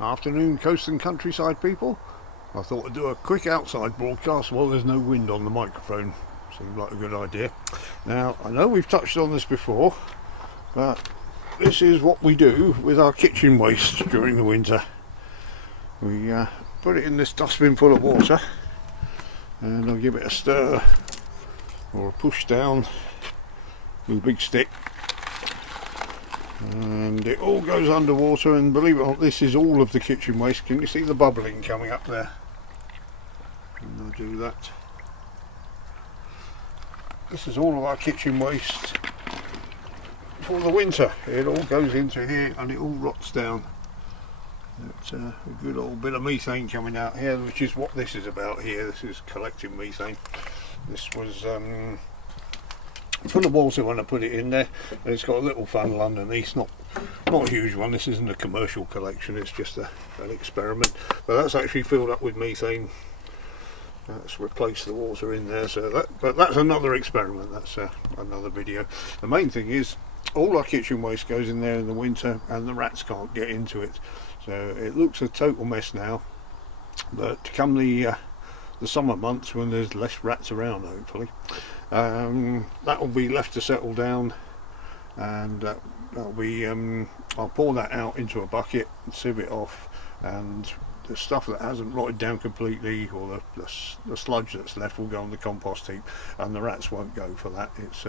Afternoon, coast and countryside people. I thought I'd do a quick outside broadcast while there's no wind on the microphone. Seemed like a good idea. Now, I know we've touched on this before, but this is what we do with our kitchen waste during the winter. We put it in this dustbin full of water, and I'll give it a stir or a push down with a big stick, and it all goes underwater. And believe it or not, this is all of the kitchen waste. Can you see the bubbling coming up there? And I'll do that. This is all of our kitchen waste for the winter. It all goes into here and it all rots down. It's a good old bit of methane coming out here, which is what this is about here. This is collecting methane. This was full of water when I put it in there, and it's got a little funnel underneath, not a huge one. This isn't a commercial collection, it's just an experiment, but that's actually filled up with methane. Let's replace the water in there, but that's another experiment. That's another video. The main thing is all our kitchen waste goes in there in the winter and the rats can't get into it, so it looks a total mess now, but come the summer months when there's less rats around, hopefully, that will be left to settle down, and that'll be I'll pour that out into a bucket and sieve it off, and the stuff that hasn't rotted down completely, or the sludge that's left, will go on the compost heap, and the rats won't go for that. It's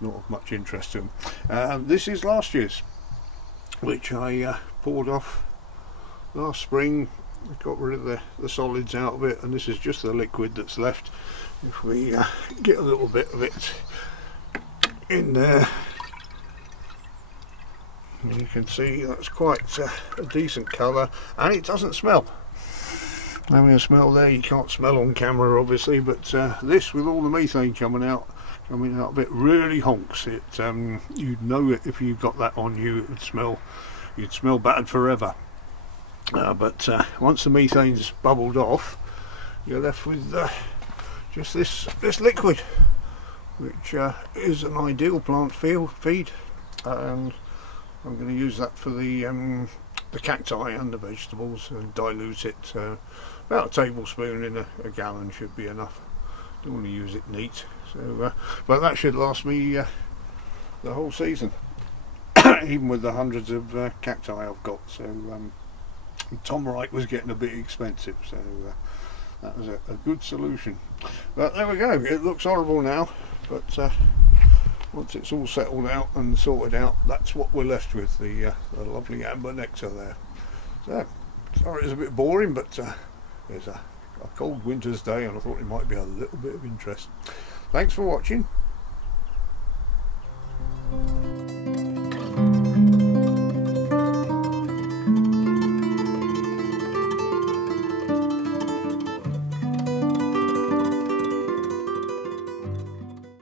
not of much interest to them. This is last year's, which I poured off last spring. Got rid of the solids out of it, and this is just the liquid that's left. If we get a little bit of it in there, you can see that's quite a decent colour, and it doesn't smell. Having a smell there, you can't smell on camera obviously, but this, with all the methane coming out of it, really honks. It you'd know it if you got that on you. You'd smell bad forever. But once the methane's bubbled off, you're left with just this liquid, which is an ideal plant feed, and I'm going to use that for the cacti and the vegetables, and dilute it. About a tablespoon in a gallon should be enough. Don't want to use it neat, so but that should last me the whole season, even with the hundreds of cacti I've got. So Tomrite was getting a bit expensive, so that was a good solution. But there we go. It looks horrible now, but once it's all settled out and sorted out, that's what we're left with, the lovely amber nectar there. So sorry it's a bit boring, but it's a cold winter's day, and I thought it might be a little bit of interest. Thanks for watching.